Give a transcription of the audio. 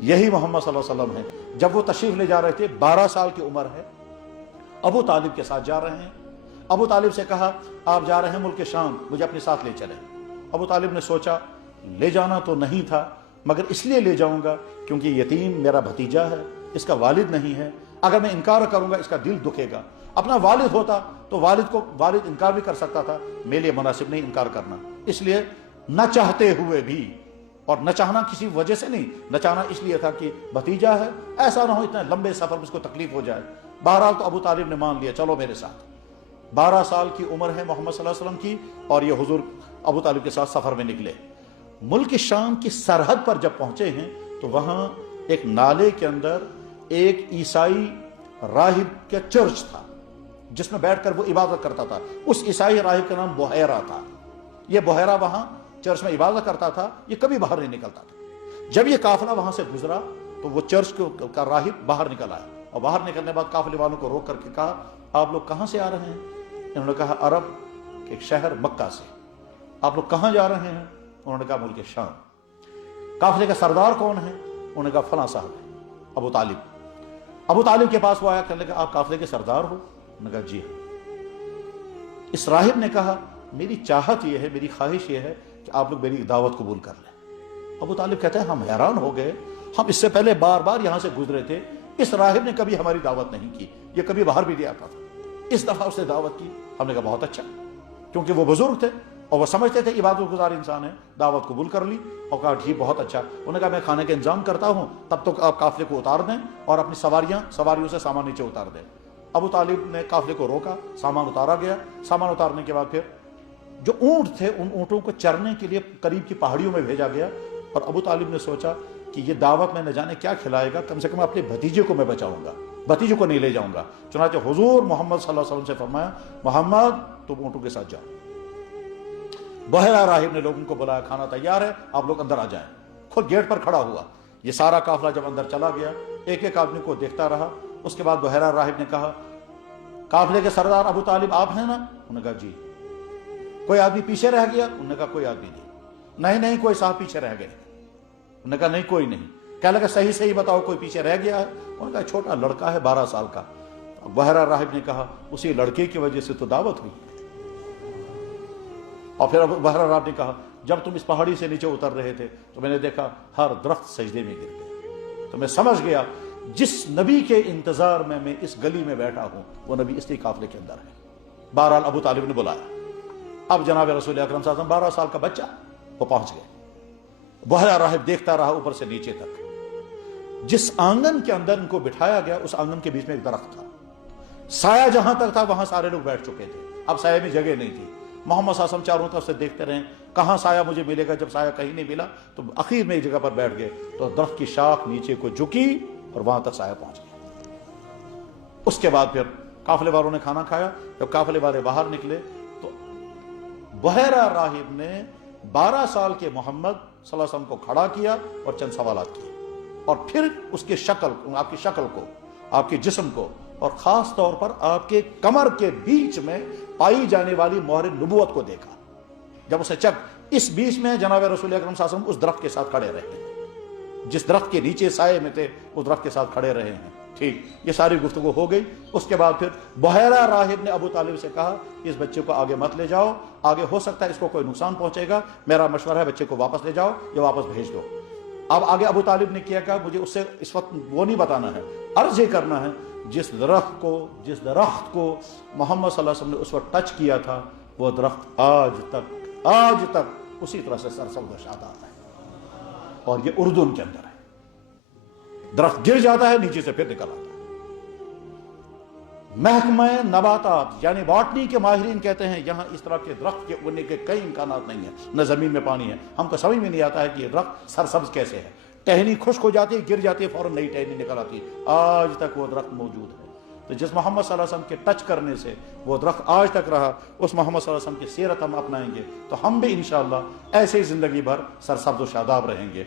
یہی محمد صلی اللہ علیہ وسلم ہے۔ جب وہ تشریف لے جا رہے تھے، 12 سال کی عمر ہے، ابو طالب کے ساتھ جا رہے ہیں۔ ابو طالب سے کہا آپ جا رہے ہیں ملک شام، مجھے اپنے ساتھ لے چلیں۔ ابو طالب نے سوچا لے جانا تو نہیں تھا، مگر اس لیے لے جاؤں گا کیونکہ یتیم میرا بھتیجا ہے، اس کا والد نہیں ہے، اگر میں انکار کروں گا اس کا دل دکھے گا۔ اپنا والد ہوتا تو والد انکار بھی کر سکتا تھا، میرے لیے مناسب نہیں انکار کرنا، اس لیے نہ چاہتے ہوئے بھی، اور نہ چاہنا کسی وجہ سے نہیں، نہ چاہنا اس لیے تھا کہ بھتیجا ہے، ایسا نہ ہو اتنے لمبے سفر میں اس کو تکلیف ہو جائے۔ بہرحال تو ابو طالب نے مان لیا، چلو میرے ساتھ۔ 12 سال کی عمر ہے محمد صلی اللہ علیہ وسلم کی، اور یہ حضور ابو طالب کے ساتھ سفر میں نکلے۔ ملک شام کی سرحد پر جب پہنچے ہیں تو وہاں ایک نالے کے اندر ایک عیسائی راہب کا چرچ تھا جس میں بیٹھ کر وہ عبادت کرتا تھا۔ اس عیسائی راہب کا نام بحیرہ تھا۔ یہ بحیرہ وہاں چرچ میں عبادت کرتا تھا، یہ کبھی باہر نہیں نکلتا تھا۔ جب یہ قافلہ وہاں سے گزرا تو وہ چرچ کا راہب باہر نکل آیا، اور باہر نکلنے کے بعد قافلے والوں کو روک کر کے کہا آپ لوگ کہاں سے آ رہے ہیں؟ انہوں نے کہا عرب کے ایک شہر مکہ سے۔ آپ لوگ کہاں جا رہے ہیں؟ انہوں نے کہا ملک شام۔ قافلے کا سردار کون ہے؟ انہوں نے کہا فلاں صاحب ہے، ابو طالب۔ ابو طالب کے پاس وہ آیا، کہنے لگا آپ قافلے کے سردار ہو؟ انہوں نے کہا جی ہاں۔ اس راہب نے کہا میری چاہت یہ ہے، میری خواہش یہ ہے کہ آپ لوگ میری دعوت قبول کر لیں۔ ابو طالب کہتے ہیں ہم حیران ہو گئے، ہم اس سے پہلے بار بار یہاں سے گزرے تھے، اس راہب نے کبھی ہماری دعوت نہیں کی، یہ کبھی باہر بھی نہیں آتا تھا، اس دفعہ اس نے دعوت کی۔ ہم نے کہا بہت اچھا، کیونکہ وہ بزرگ تھے اور وہ سمجھتے تھے عبادت گزار انسان ہے، دعوت قبول کر لی اور کہا ٹھیک بہت اچھا۔ انہوں نے کہا میں کھانے کا انتظام کرتا ہوں، تب تک آپ قافلے کو اتار دیں اور اپنی سواریوں سے سامان نیچے اتار دیں۔ ابو طالب نے قافلے کو روکا، سامان اتارا گیا۔ سامان اتارنے کے بعد پھر جو اونٹ تھے ان اونٹوں کو چرنے کے لیے قریب کی پہاڑیوں میں بھیجا گیا، اور ابو طالب نے سوچا کہ یہ دعوت میں نہ جانے کیا کھلائے گا، کم سے کم اپنے بھتیجے کو میں بچاؤں گا، بھتیجے کو نہیں لے جاؤں گا۔ چنانچہ حضور محمد صلی اللہ علیہ وسلم سے فرمایا محمد تم اونٹوں کے ساتھ جاؤ۔ بحیرہ راہب نے لوگوں کو بلایا کھانا تیار ہے، آپ لوگ اندر آ جائیں۔ خود گیٹ پر کھڑا ہوا۔ یہ سارا قافلہ جب اندر چلا گیا ایک ایک آدمی کو دیکھتا رہا۔ اس کے بعد بحیرہ راہب نے کہا قافلے کے سردار ابو طالب آپ ہیں نا؟ انہوں نے کہا جی۔ کوئی آدمی پیچھے رہ گیا؟ انہوں نے کہا کوئی آدمی نہیں۔ نہیں کوئی صاحب پیچھے رہ گئے۔ انہوں نے کہا نہیں کوئی نہیں۔ کہنے لگا صحیح بتاؤ کوئی پیچھے رہ گیا ہے؟ انہوں نے کہا چھوٹا لڑکا ہے 12 سال کا۔ بحیرہ راہب نے کہا اسی لڑکے کی وجہ سے تو دعوت ہوئی۔ اور پھر بحیرہ راہب نے کہا جب تم اس پہاڑی سے نیچے اتر رہے تھے تو میں نے دیکھا ہر درخت سجدے میں گر گیا، تو میں سمجھ گیا جس نبی کے انتظار میں اس گلی میں بیٹھا ہوں وہ نبی اسی قافلے کے اندر ہے۔ بہرحال ابو طالب نے بلایا۔ اب جناب رسول اکرم صلی اللہ علیہ وسلم 12 سال کا بچہ وہ پہنچ گئے۔ بحیرہ راہب دیکھتا رہا اوپر سے نیچے تک۔ جس آنگن کے اندر ان کو بٹھایا گیا اس آنگن کے بیچ میں ایک درخت تھا، سایہ جہاں تک تھا وہاں سارے لوگ بیٹھ چکے تھے، اب سایہ میں جگہ نہیں تھی۔ محمد صلی اللہ علیہ وسلم چاروں طرف سے دیکھتے رہے کہاں سایہ مجھے ملے گا، جب سایہ کہیں نہیں ملا تو اخیر میں ایک جگہ پر بیٹھ گئے، تو درخت کی شاخ نیچے کو جھکی اور وہاں تک سایہ پہنچ گیا۔ اس کے بعد پھر قافلے والوں نے کھانا کھایا۔ جب قافلے والے باہر نکلے تو بحیرہ راہب نے 12 سال کے محمد صلی اللہ علیہ وسلم کو کھڑا کیا اور چند سوالات کیے، اور پھر اس کے آپ کی شکل کو، آپ کے جسم کو، اور خاص طور پر آپ کے کمر کے بیچ میں پائی جانے والی مہر نبوت کو دیکھا۔ جب اسے اس بیچ میں جناب رسول اکرم صلی اللہ علیہ وسلم اس درخت کے ساتھ کھڑے رہے ہیں، جس درخت کے نیچے سائے میں تھے اس درخت کے ساتھ کھڑے رہے ہیں۔ ٹھیک، یہ ساری گفتگو ہو گئی۔ اس کے بعد پھر بحیرہ راہب نے ابو طالب سے کہا اس بچے کو آگے مت لے جاؤ، آگے ہو سکتا ہے اس کو کوئی نقصان پہنچے گا، میرا مشورہ ہے بچے کو واپس لے جاؤ یا واپس بھیج دو۔ اب آگے ابو طالب نے کیا کہ مجھے اس سے اس وقت وہ نہیں بتانا ہے، عرض یہ کرنا ہے جس درخت کو محمد صلی اللہ علیہ وسلم نے اس وقت ٹچ کیا تھا وہ درخت آج تک اسی طرح سے سرسبز و شاداب ہے، اور یہ اردن کے اندر ہے۔ درخت گر جاتا ہے نیچے سے پھر نکل آتا ہے۔ محکمہ نباتات یعنی باٹنی کے ماہرین کہتے ہیں یہاں اس طرح کے درخت کے اگنے کے کئی امکانات نہیں ہیں، نہ زمین میں پانی ہے، ہم کو سمجھ میں نہیں آتا ہے کہ یہ درخت سرسبز کیسے ہے۔ ٹہنی خشک ہو جاتی ہے، گر جاتی ہے، فوراً نئی ٹہنی نکل آتی ہے، آج تک وہ درخت موجود ہے۔ تو جس محمد صلی اللہ علیہ وسلم کے ٹچ کرنے سے وہ درخت آج تک رہا، اس محمد صلی اللہ علیہ وسلم کی سیرت ہم اپنائیں گے تو ہم بھی انشاءاللہ ایسے ہی زندگی بھر سرسبز و شاداب رہیں گے۔